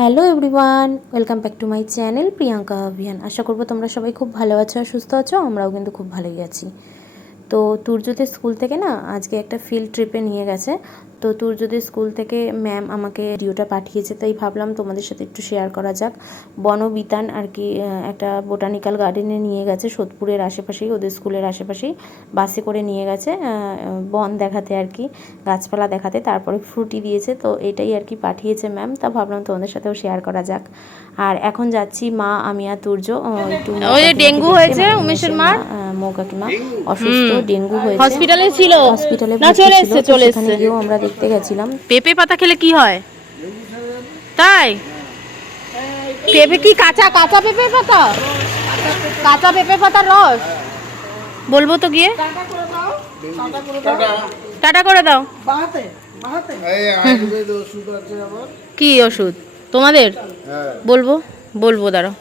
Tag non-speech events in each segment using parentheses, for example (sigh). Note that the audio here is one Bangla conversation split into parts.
Hello everyone, welcome back to my channel Priyanka অভিয়ান। আশা করব তোমরা সবাই খুব ভালো আছো আর সুস্থ আছো, আমরাও কিন্তু খুব ভালোই আছি। তো তুর্যদের স্কুল থেকে না আজকে একটা ফিল্ড ট্রিপে নিয়ে গেছে। তো তুর্যদের স্কুল থেকে ম্যাম আমাকে ভিডিওটা পাঠিয়েছে তাই ভাবলাম তোমাদের সাথে একটু শেয়ার করা যাক। বনবিতান আর কি একটা বোটানিক্যাল গার্ডেনে নিয়ে গেছে সোদপুরের আশেপাশেই ওদের স্কুলের আশেপাশেই। বাসে করে নিয়ে গেছে বন দেখাতে আর কি গাছপালা দেখাতে তারপরে ফ্রুটি দিয়েছে তো এটাই আর কি পাঠিয়েছে ম্যাম তা ভাবলাম তোমাদের সাথেও শেয়ার করা যাক। আর এখন যাচ্ছি মা আমি আর তুর্য একটু ওই ডেঙ্গু হয়েছে উমেশের মা, মৌ কাকিমা অসুস্থ ডেঙ্গু হয়েছে। হসপিটালে ছিল। হসপিটালে চলে এসছে চলে এসছে। আমরা দেখতে গেছিলাম। পেঁপে পাতা খেলে কি হয়? তাই? পেঁপে কি কাঁচা কাঁচা পেঁপে পাতা? কাঁচা পেঁপে পাতার রস? বলব তো গিয়ে। টাটা করে দাও। এই ওষুধ কি ওষুধ? তোমাদের? হ্যাঁ। বলব বলব দাঁড়াও।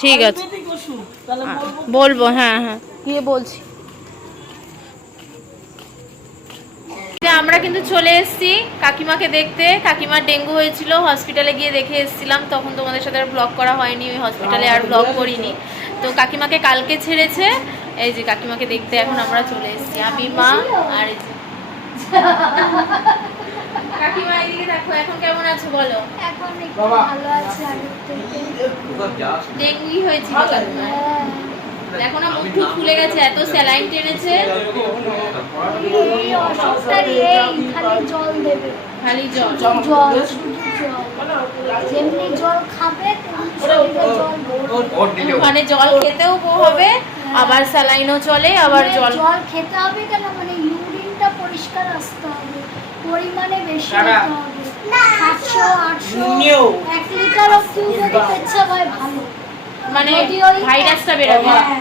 ঠিক আছে। বলব হ্যাঁ হ্যাঁ। গিয়ে বলছি। আমরা কিন্তু চলে এসেছি কাকিমাকে দেখতে। কাকিমার ডেঙ্গু হয়েছিল হসপিটালে গিয়ে দেখে এসেছিলাম। তখন তোমাদের সাথে আর ব্লগ করা হয়নি ওই হসপিটালে আর ব্লগ করিনি। তো কাকিমাকে কালকে ছেড়েছে। এই যে কাকিমাকে দেখতে এখন আমরা চলে এসেছি। আমি মা আর এই যে। কাকিমা এদিকে দেখো এখন কেমন আছো বলো? এখন একটু ভালো আছে ডেঙ্গুই হয়েছিল কাকিমা দেখো না মুখ ফুলে গেছে এত স্যালাইন টেনেছে। খালি জল জল। জল শুধু জল। যেমনি জল খাবে তেমনি জল মানে জল খেতেও হবে আবার স্যালাইনও চলে আবার মানে জল জল খেতে হবে কেন? মানে ইউরিনটা পরিষ্কার আসতে হবে পরিমাণে বেশি হতে হবে। সাতশো আটশো এক লিটার অব্দি যদি পেচ্ছাপ হয় ভালো। মানে ভাইরাসটা বেরোবে। হ্যাঁ,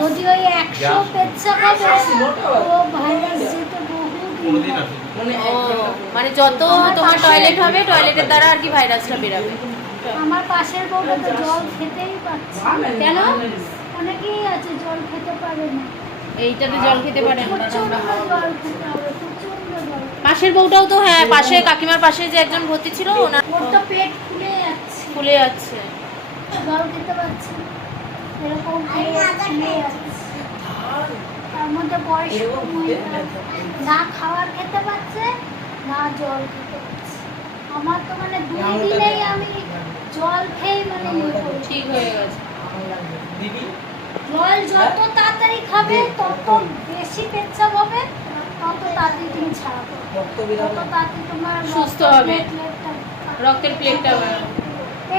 যদি ওই একশো পেচ্ছাপ হবে ও ভাইরাস যেতে বহু দিন লাগে। ও মানে যত তোমার টয়লেট হবে টয়লেটের দ্বারা আর কি ভাইরাসটা বেরোবে। আমার পাশের বউটা তো জল খেতেই পাচ্ছে। কেন? অনেকেই আছে জল খেতে পারে না। এইটাতে জল খেতে পারে পাশের বউটাও তো হ্যাঁ পাশে কাকিমার পাশে যে একজন ভর্তি ছিল ওনার ওর তো পেট ফুলে যাচ্ছে। ফুলে যাচ্ছে। জল খেতে পারছে না। এরকম তার মধ্যে বয়স্ক না খাবার খেতে পারছে না জল খেতে পারছে। আমার তো মানে দুই দিনেই আমি জল খেয়ে মানে ঠিক হয়ে গেছে। জল যত তাড়াতাড়ি খাবে তত বেশি পেচ্ছাপ হবে তত তাড়াতাড়ি তুমি ছাড়াবে। তত তাড়াতাড়ি তোমার সুস্থ হবে। রক্তের প্লেটটা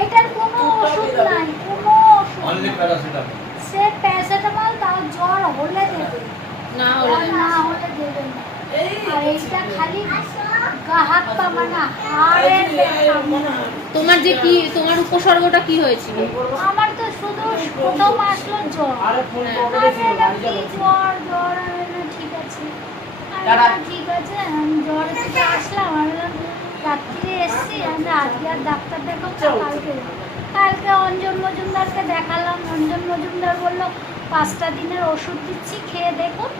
এটার কোনো ওষুধ নাই কোনো ওষুধ। সে প্যারাসিটামল তাও জ্বর হলে দেবে। না হলে আর না। হলে দেবে না। আর এইটা খালি গা পা মানে হাড়ের তোমার যে কি তোমার উপসর্গটা কি হয়েছিল? আমার তো শুধু প্রথম আসলো জ্বর। হ্যাঁ। আমি বললাম, কি জ্বর? জ্বর ঠিক আছে। ঠিক আছে আমি জ্বর থেকে আসলাম আমি রাত্রিরে এসছি আমরা আজকে আর ডাক্তার দেখাবো কালকে। কালকে অঞ্জন মজুমদারকে দেখালাম। অঞ্জন মজুমদার বলল পাঁচটা দিনের ওষুধ দিচ্ছি খেয়ে দেখুন।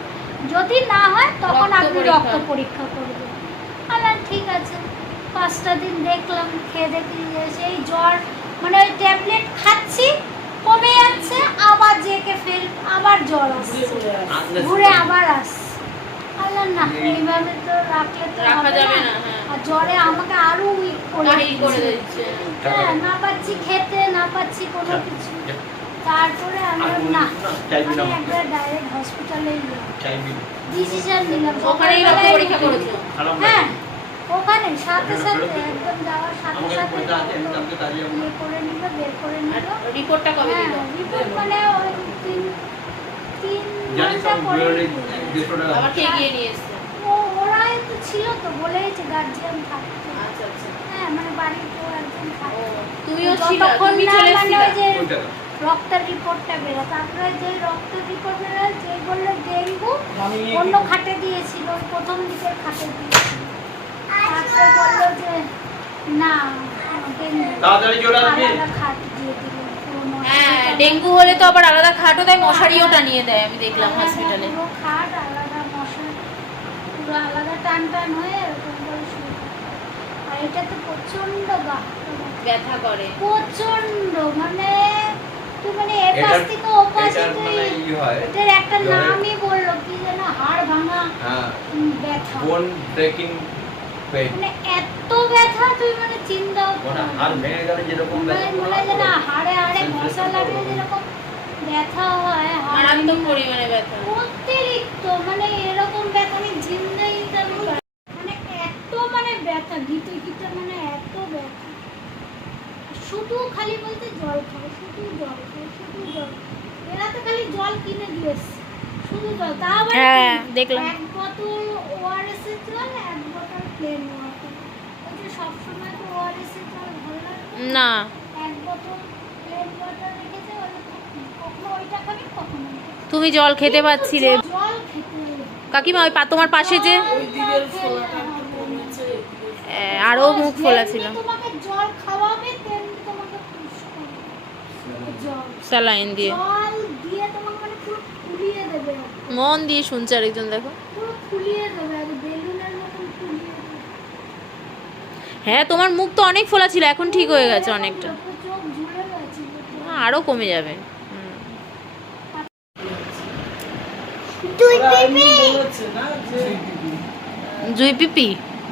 যদি না হয় তখন আপনি রক্ত পরীক্ষা করবেন। বললাম ঠিক আছে। পাঁচটা দিন দেখলাম খেয়ে দেখি সেই জ্বর মানে ওই ট্যাবলেট খাচ্ছি কমে যাচ্ছে আবার জেকে ফের আবার জ্বর আসছে। ঘুরে আবার আসছে। না এইভাবে তো রাখলে তো রাখা যাবে না। না, হ্যাঁ। আর জ্বরে আমাকে আরও উইক করে দিচ্ছে। দিচ্ছে। হ্যাঁ না পাচ্ছি খেতে না পাচ্ছি কোনো কিছু। তারপরে আমি না আমি একবার ডাইরেক্ট হসপিটালে ডিসিশন নিলাম। ওখানেই রক্ত পরীক্ষা করেছ। হ্যাঁ ওখানে সাথে সাথে একদম যাওয়ার সাথে সাথে ইয়ে করে নিল বের করে নিল। রিপোর্টটা কবে হ্যাঁ দিল? রিপোর্ট মানে ওই তিন নিয়ে এসছে। ও ওরাই তো ছিল তো বলেইছে গার্জিয়ান থাকতো। আচ্ছা আচ্ছা। হ্যাঁ মানে বাড়ির কেউ একজন ও, থাকতো। তুমিও ছিল তুমি চলে মানে এসেছিলে। রক্তের রিপোর্টটা বেরো তারপরে যে রক্তের রিপোর্ট বেরোয় যে বলল ডেঙ্গু অন্য খাটে দিয়েছিল প্রথম দিকের খাটে দিয়েছিল। তারপরে বলল যে না ডেঙ্গু। তাড়াতাড়ি চলে আসবি। আলাদা খাট দিয়ে দিল পুরোনো হ্যাঁ hospital-এ। ডেঙ্গু হলে তো আবার আলাদা খাটও দেয় মশারিও টানিয়ে দেয় আমি দেখলাম হসপিটালে পুরো খাট আলাদা মশা পুরো আলাদা টান টান হয়ে এরকম করে শুয়ে আর এটা তো প্রচণ্ড ব্যথা করে। প্রচণ্ড মানে তুই মানে পাশ থেকে ও পাশে তুই মানে হয়। এটার একটা নামই বলল কি যেন হাড় ভাঙা হ্যাঁ। ব্যথা। বোন ব্রেকিং পেইন মানে এত ব্যথা তুই মানে চিন্তাও হাড় ভেঙে গেলে যেরকম মানে ব্যথা মনে হয় যেন হাড়ে হাড়ে মশা লাগলে যেরকম ব্যথা হয় মারাত্মক পরিমাণে ব্যথা। অতিরিক্ত মানে এরকম ব্যথা আমি মানে এত মানে ব্যথা গিতে গিতে মানে এত ব্যথা। শুধু খালি বলতে জল খাও শুধু জল খাও শুধু জল এরা তো খালি জল কিনে দিয়েছে শুধু জল। তা আবার হ্যাঁ, দেখলাম। এক বোতল ওআরএস এর জল এক বোতল প্লেন ওয়াটার না। তুমি জল খেতে পাচ্ছিলে। কাকিমা ওই পা- তোমার পাশে যে এ, আরও মুখ ফোলা ছিল। স্যালাইন। দিয়ে। জল দিয়ে তোমাকে মানে পুরো ফুলিয়ে দেবে। মন দিয়ে শুনছে আরেকজন দেখো। ফুলিয়ে দেবে আর বেলুনের মতন ফুলিয়ে দেবে হ্যাঁ তোমার মুখ তো অনেক ফোলা ছিল এখন ঠিক হয়ে গেছে অনেকটা। পুরো চোখ ঝুলে গেছে আরও কমে যাবে। জুই পিপি?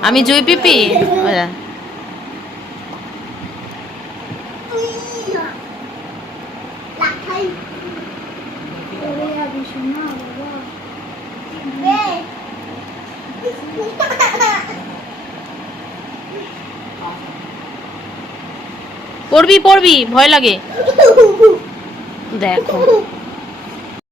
আমি জুই পিপি? আচ্ছা। পড়বি পড়বি ভয় লাগে। (laughs) দেখো।